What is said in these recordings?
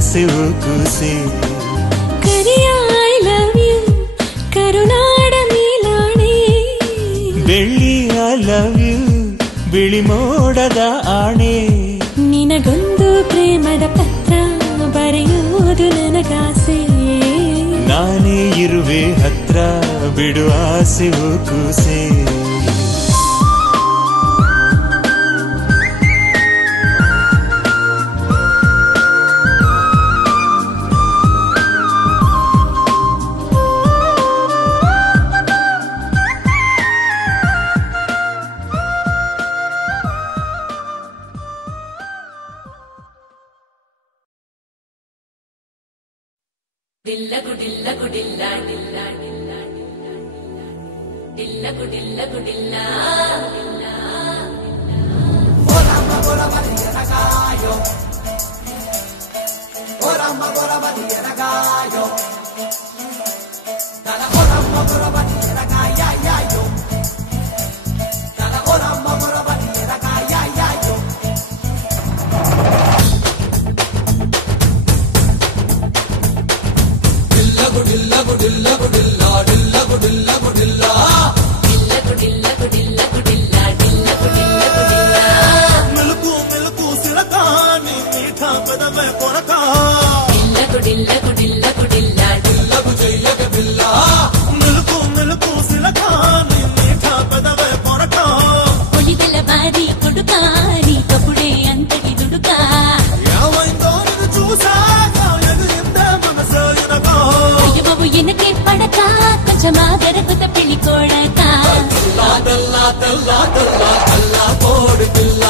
ಆಸೆವು ಕೂಸೆ Kariya I love you ಕರುನಾಡ ನೀಲಾಣೆ ಬೆಳ್ಳಿ I love you ಬಿಳಿ ಮೋಡದ ಆಣೆ ನಿನಗೊಂದು ಪ್ರೇಮದ ಪತ್ರ ಬರೆಯುವುದು ನನಗಾಸೆ ನಾನೇ ಇರುವೆ ಹತ್ರ ಬಿಡು ಆಸೆವು ಕೂಸೆ Dilla gudilla gudilla dilla dilla dilla gudilla gudilla ora magora valia ragaio ora magora valia ragaio dalla ora magora valia ragaia ya yo dalla ora magora valia ragaia ya yo dilla gudilla gudilla dilla gudilla gudilla dilla gudilla gudilla gudilla dilla gudilla gudilla milku milku silakani meetha padame koraka dilla gudilla gudilla gudilla dilla gudilla gudilla milku milku silakani meetha padame koraka kodidala bari kodukari kapude antaki duduka yavaindo nidu chusaga egurinda manasu yunaka ఎనకే పడక కొంచెమాగరకుత పెళ్లి కోడక తల్లా తల్లా తల్లా తల్లా కోడి పిల్ల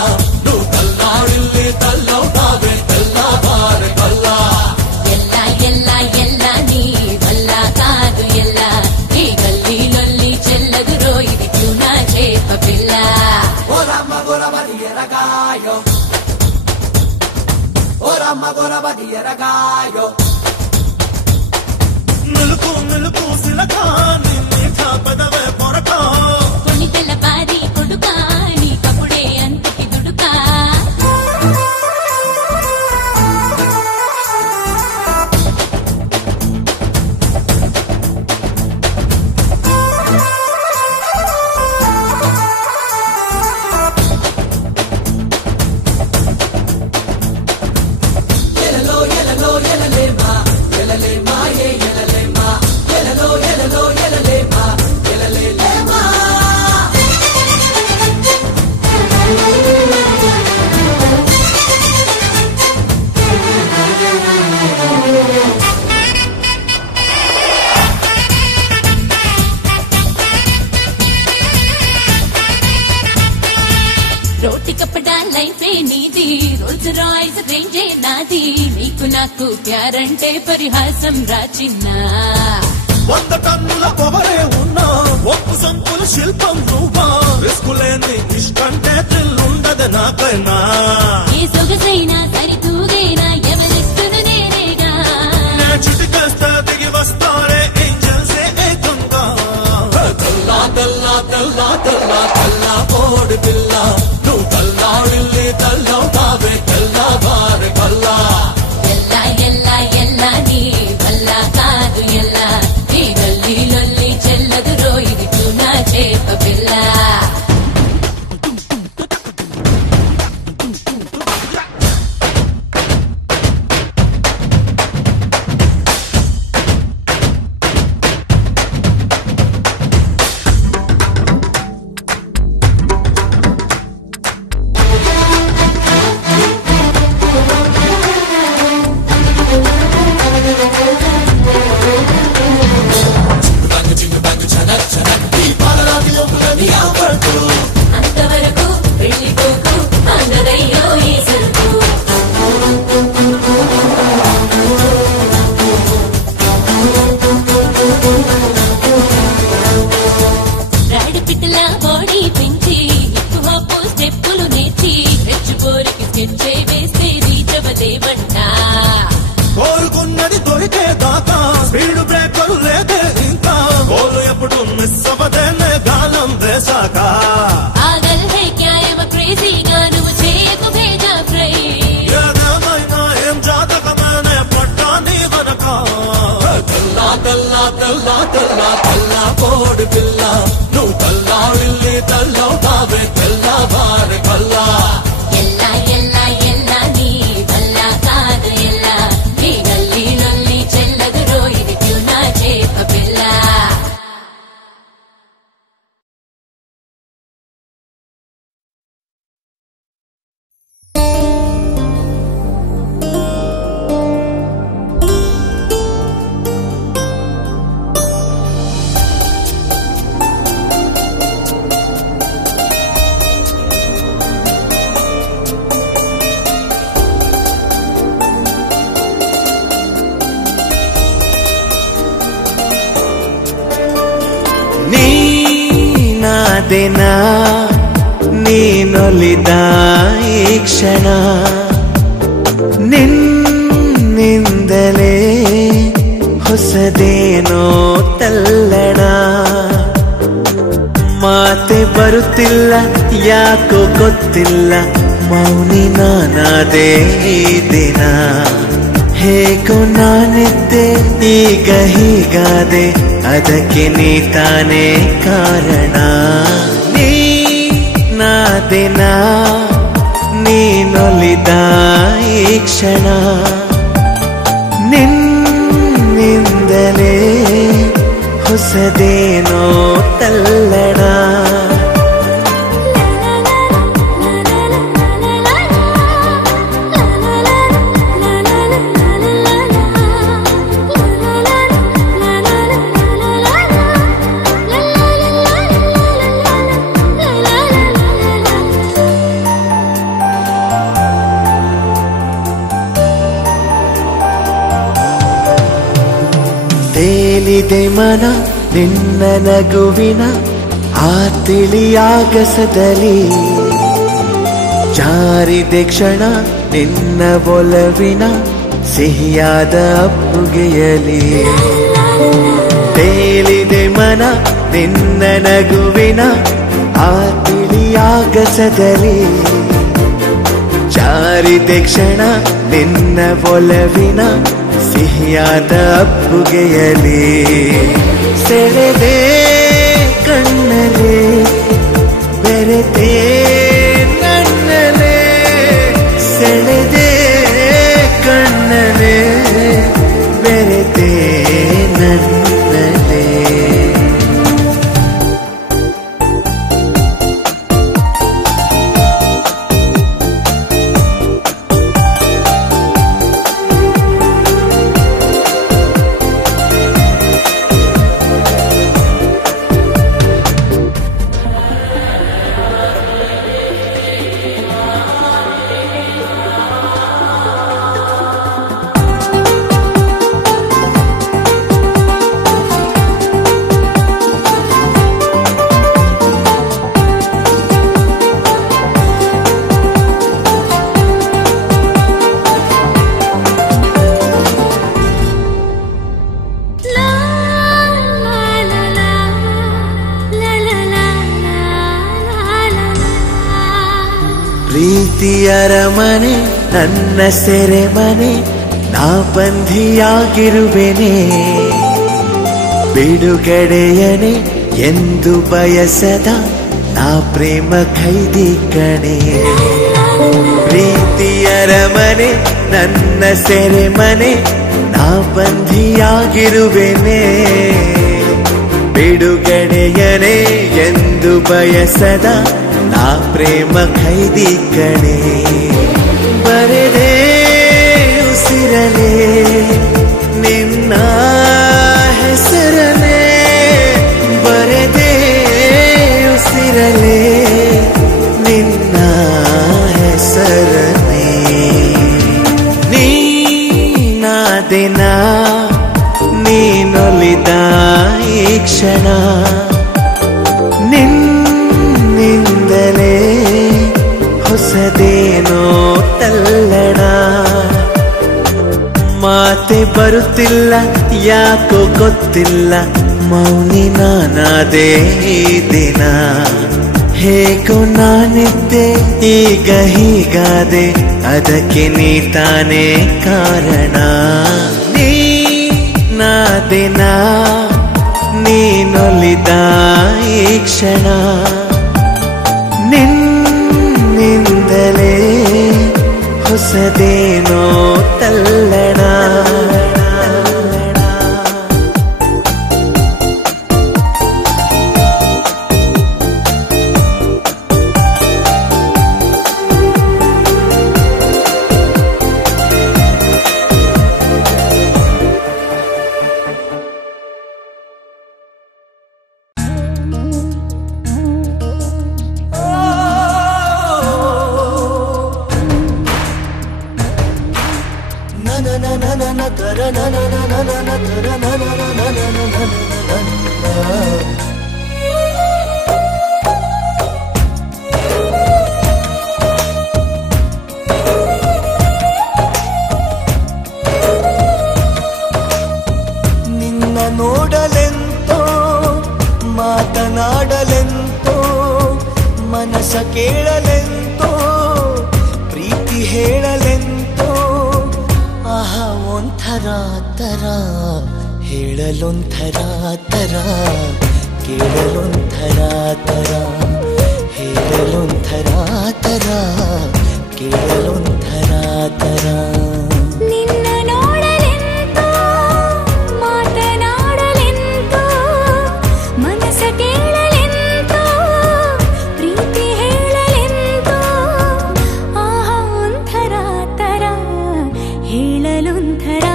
నువ్వు తల్లాడిల్లి తల్లవుతావే తెల్లా బార కల్లా ఎల్లా ఎల్లా ఎల్లా నీ వల్ల కాదు ఎల్లా ఈ గల్లీలొల్లి చెల్లదురో ఇది ట్యూనా చేప పిల్ల ఓ రమ్మ గొరబది ఎరగాయో ఓ రమ్మ గొరబది ఎరగాయో మిలుకు మిలుకు సిలకాని మీఠా పదవే పొరక కొన్ని తెల్ల బారి కొడుకా నీ కపుడే అంతకి దుడుకా ఎలలో ఎలలో ఎలలేమా ఎలలేమా ఏ ఎలలేమా ఎలలో ఎలలో ఎలలేమా ఎలలేమా రోటి కప్పడా లైఫే నీది రోల్స్ రాయ్స్ రేంజే నాది నీకు నాకు ప్యారంటే పరిహాసం రాచిన్నా 100 టన్నుల పొగరే ఉన్నా ఒప్పు సంపుల శిల్పం నువ్వా రిస్కులేని ఇష్టంటే థ్రిల్లుండదు నాకైనా ఏ సొగసైనా సరితూగైనా ఎవరిస్తును నేనేగా నే చిటికేస్తే దిగి వస్తారే ఏంజల్సే ఏకంగా తల్లా తల్లా తల్లా తల్లా తల్లా కోడి పిల్ల నువ్వు తల్లాడిల్లి తల్లవుతావే తెల్లా బారి కల్లా ఎల్లా ఎల్లా ఎల్లా నీ వల్ల కాదు ఎల్లా ఈ గల్లీలొల్లి చెల్లదురో ఇది ట్యూనా చేప పిల్ల అంతవరకు వెళ్ళిపోకు అందరయ్యో ఈ సరుకు రాడి పిట్టల బాడీ పెంచి హిప్ హాప్ స్టెప్పులు నేర్చి రెచ్చిపోరికి స్కెచ్చే వేస్తే రీచవదేవంట కోరుకున్నది దొరికే దాకా స్పీడ్ బ్రేకర్ లేదే ఇంకా గోలు ఎప్పుడు మిస్ అవ్వదేనే గాలం వేశాక ఆగల్ హై క్యా ఏమ క్రేజీగా నువ్వు చేయకు భేజా ఫ్రై ఏదేమైనా ఏం జాతకమనే తెల్ల తెల్ల తెల్ల కోడి పిల్ల నువ్వు తెల్లాడిల్లి తెల్లవుతావే తెల్లవారి కల్లా ఎల్ల ఎల్ల ఎల్ల నీ వల్ల కాదు ఎల్ల నీ గల్లీ లొల్లి చెల్లదు రోయిది ట్యూనా చేప పిల్ల ನಾದೇನಾ ನೀನೊಲಿದ ಈ ಕ್ಷಣ ನಿನ್ನಿಂದಲೇ ಹೊಸದೇನೋ ತಲ್ಲಣ ಮಾತೆ ಬರುತ್ತಿಲ್ಲ ಯಾಕೋ ಗೊತ್ತಿಲ್ಲ ಮೌನಿ ನಾನಾದೇ ಈ ದಿನ ಹೇಗೋ ನಾನಿದ್ದೆ ಈಗ ಹೀಗಾದೆ ಅದಕ್ಕೆ ನೀ ತಾನೇ ಕಾರಣ ನಾದಿನ ನೀನೊಲಿದ ಈ ಕ್ಷಣ ನಿನ್ನಿಂದಲೇ ಹೊಸದೇನೋ ತಲ್ಲಣ ತೇಲಿದೆ ಮನ ನಿನ್ನ ನಗುವಿನ ಆ ತಿಳಿಯಾಗಸದಲ್ಲಿ ಜಾರಿದೆ ಕ್ಷಣ ನಿನ್ನ ಒಲವಿನ ಸಿಹಿಯಾದ ಅಪ್ಪುಗೆಯಲಿ ತೇಲಿದೆ ಮನ ನಿನ್ನ ನಗುವಿನ ಆ ತಿಳಿಯಾಗಸದಲ್ಲಿ ಜಾರಿದೆ ಕ್ಷಣ ನಿನ್ನ ಒಲವಿನ ಸಿಹಿಯಾದ ಅಪ್ಪುಗೆಯಲಿ ಸೆಳೆದೆ ಕಣ್ಣಲೆ ಬೆರೆತೆ ನನ್ನಲೆ ಸೆಳೆದೆ ಕಣ್ಣಲೆ ಬೆರೆತೆ ನನ್ನಲೆ ಪ್ರೀತಿಯರ ಮನೆ ನನ್ನ ಸೆರೆಮನೆ ನಾ ಬಂಧಿಯಾಗಿರುವೆನೆ ಬಿಡುಗಡೆಯನೆ ಎಂದು ಬಯಸದ ನಾ ಪ್ರೇಮ ಖೈದಿ ಕಣೆ ಪ್ರೀತಿಯರ ಮನೆ ನನ್ನ ಸೆರೆಮನೆ ನಾ ಬಂಧಿಯಾಗಿರುವೆನೆ ಬಿಡುಗಡೆಯನೆ ಎಂದು ಬಯಸದ ನಾ ಪ್ರೇಮ ಖೈದಿ ಕಣೆ ಬರೆದೇ ಉಸಿರಲೆ ನಿನ್ನ ಹೆಸರಲೆ ಬರೆದೇ ಉಸಿರಲೆ ನಿನ್ನ ಹೆಸರಲೆ ನೀನಾದಿನ ನೀನೊಲಿದ ಈ ಕ್ಷಣ ನಿನ್ನಿಂದಲೇ ಹೊಸದೇನೋ ತಲ್ಲಣ ಮಾತೆ ಬರುತ್ತಿಲ್ಲ ಯಾಕೋ ಗೊತ್ತಿಲ್ಲ ಮೌನಿ ನಾನಾದೇ ಈ ದಿನ ಹೇಗೋ ನಾನಿದ್ದೆ ಈಗ ಹೀಗಾದೆ ಅದಕ್ಕೆ ನೀ ತಾನೇ ಕಾರಣ ನೀನಾದಿನ ಕ್ಷಣ ನಿನ್ನಿಂದಲೇ ಹೊಸದೇನೋ ತಲ್ಲಣ. ನಿನ್ನ ನೋಡಲೆಂತೋ ಮಾತನಾಡಲೆಂತೋ ಮನಸ ಕೇಳಲೆಂತೋ ಪ್ರೀತಿ ಹೇಳಲೆಂತೋ ಆಹಾ ಒಂಥರ ತರ ಹೇಳಲೊಂಥರ ತರ ಕೇಳಲೊಂಥರ ತರ ಹೇಳಲೊಂಥರ ತರ ಕೇಳಲೊಂಥರ ತರ. ನಿನ್ನ ನೋಡಲೆಂತೋ ಮಾತನಾಡಲೆಂತೋ ಮನಸ ಕೇಳಲೆಂತೋ ಪ್ರೀತಿ ಹೇಳಲೆಂತೋ ಆಹಾ ಒಂಥರ ತರ ಹೇಳಲೊಂಥರ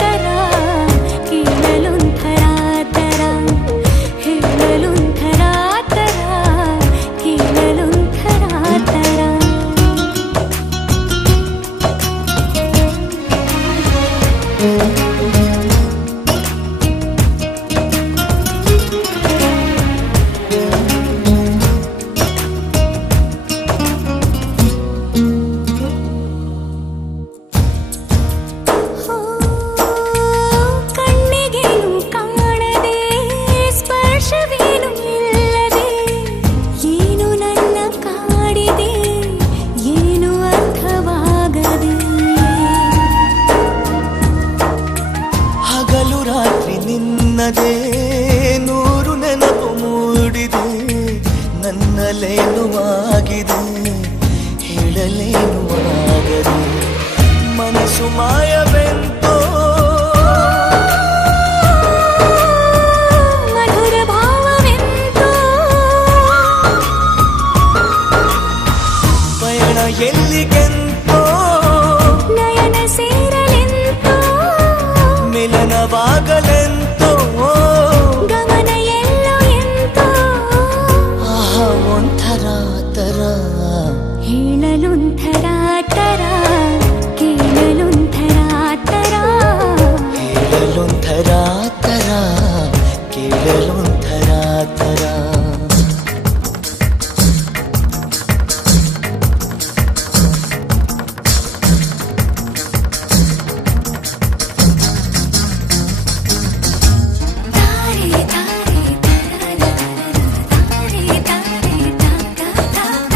ತರ ಕೇಳಲೊಂಥರ ತರ ಹೇಳಲೊಂಥರ ತರ ಕೇಳಲೊಂಥರ ತರ. ಕಣ್ಣಿಗೇನು ಕಾಣದೆ ಸ್ಪರ್ಶವೇನು ಇಲ್ಲದೆ ಏನು ನನ್ನ ಕಾಡಿದೆ ಏನು ಅರ್ಥವಾಗದೆ ಹಗಲು ರಾತ್ರಿ ನಿನ್ನದೇ ನೂರು ನೆನಪು ಮೂಡಿದೆ ನನ್ನಲ್ಲೇನು ಆಗಿದೆ ಹೇಳಲೇನು ಆಗದೆ ಮನಸ್ಸು ಮಾಯವೆಂತೋ ಮಧುರ ಭಾವವೆಂತೋ ಪಯಣ ಎಲ್ಲಿಗೆಂತೋ ನಯನ ಸೇರಲೆಂತೋ ಮಿಲನವಾಗಲೆಂತೋ ಗಮನ ಎಲ್ಲೋ ಎಂತೋ ಆಹಾ ಒಂಥರ ತರ ಹೇಳಲೊಂಥರ ತರ ಕೇಳಲೊಂಥರ ತರ ಹೇಳಲೊಂಥರ ತರ ಕೇಳಲೊಂಥರ ತರ. ತಾರೆ ತಾರೆ ತಾರೆ ತಾರೆ ತಾರೆ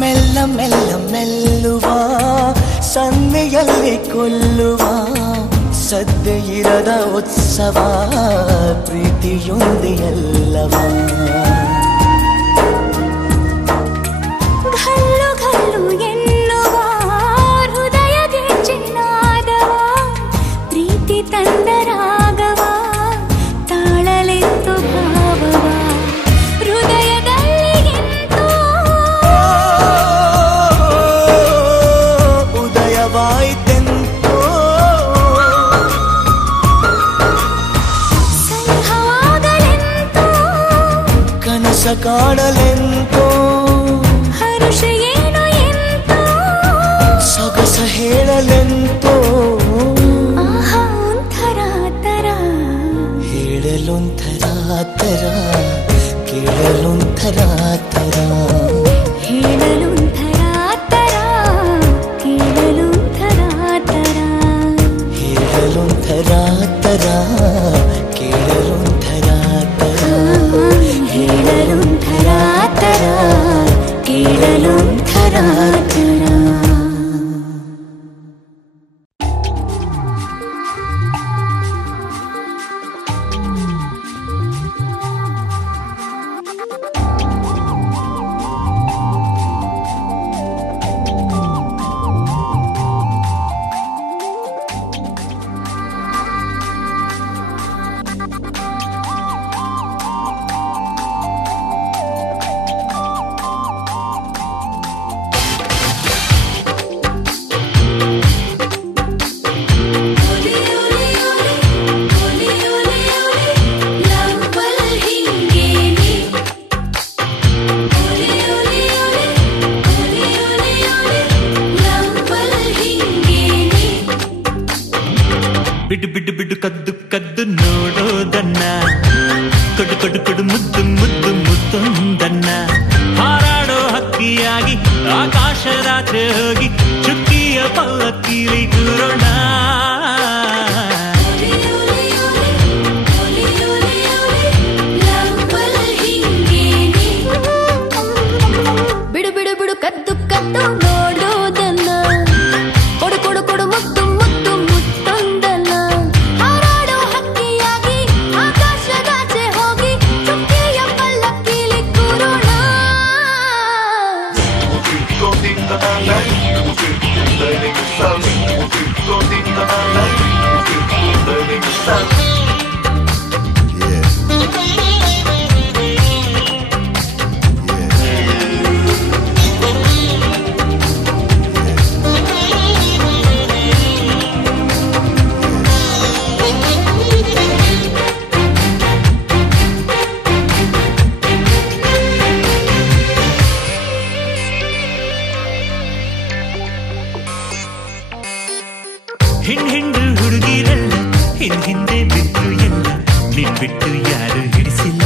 ಮೆಲ್ಲ ಮೆಲ್ಲ ಮೆಲ್ಲುವ ಸನ್ನೆಯಲ್ಲಿ ಕೊಲ್ಲುವ ಸದ್ದೆ ಇರದ ಉತ್ಸವ ಪ್ರೀತಿಯೊಂದೆ ಎಲ್ಲವ. ಘಲ್ಲು ಘಲ್ಲು ಎನ್ನುವ ಹೃದಯಗೆ ಚಿನ್ನಾದವ ಪ್ರೀತಿ ತಂದರಾಗವ ತಾಳಲೆಂತು ಭಾವವ ಹೃದಯದಲ್ಲಿ ಎಂತೋ ಉದಯವಾಯಿತೆಂತೋ ಸಂಘವಾಗಲೆಂತೋ ಕನಸ ಕಾಣಲೆಂತೋ ಹರುಷ ಏನು ಎಂತೋ ಸೊಗಸ ಹೇಳಲೆಂತೋ ಆಹಾ ಒಂಥರ ತರ ಹೇಳಲೊಂಥರ ತರ ಕೇಳಲೊಂಥರ ತರ. ಹೇಳಲೊಂಥರ ತರ ಕೇಳಲೊಂಥರ ತರ ಹೇಳಲೊಂಥರ ತರ ಕೇಳಲೊಂಥರ ಬಿಡು ಬಿಡು ಬಿಡು ಕದ್ದು ಕದ್ದು ನೋಡೋದನ್ನ ಕೊಡು ಕೊಡು ಕೊಡು ಮುದ್ದು ಮುದ್ದು ಮುತ್ತೊಂದನ್ನ ಹಾರಾಡೋ ಹಕ್ಕಿಯಾಗಿ ಆಕಾಶದಾಚೆ ಹೋಗಿ ಚುಕ್ಕಿಯ ಪಲ್ಲಕ್ಕಿಲಿ ಕೂರೋಣ ಬಿಡು ಬಿಡು ಬಿಡು ಕದ್ದು ಕದ್ದು ನೋಡೋದನ್ನ ಕೊಡು ಕೊಡು ಕೊಡು ಮುದ್ದು ಮುದ್ದು ಮುತ್ತೊಂದನ್ನ ಹಾರಾಡೋ ಹಕ್ಕಿಯಾಗಿ ಆಕಾಶದಾಚೆ ಹೋಗಿ ಚುಕ್ಕಿಯ ಪಲ್ಲಕ್ಕಿಲಿ ಕೂರೋಣ ಹಿಂಡು ಹುಡುಗಿರಲ್ಲ ಹಿಂದೆ ಬಿಟ್ಟು ಎಲ್ಲ ನಿನ್ ಬಿಟ್ಟು ಯಾರು ಹಿಡಿಸಿಲ್ಲ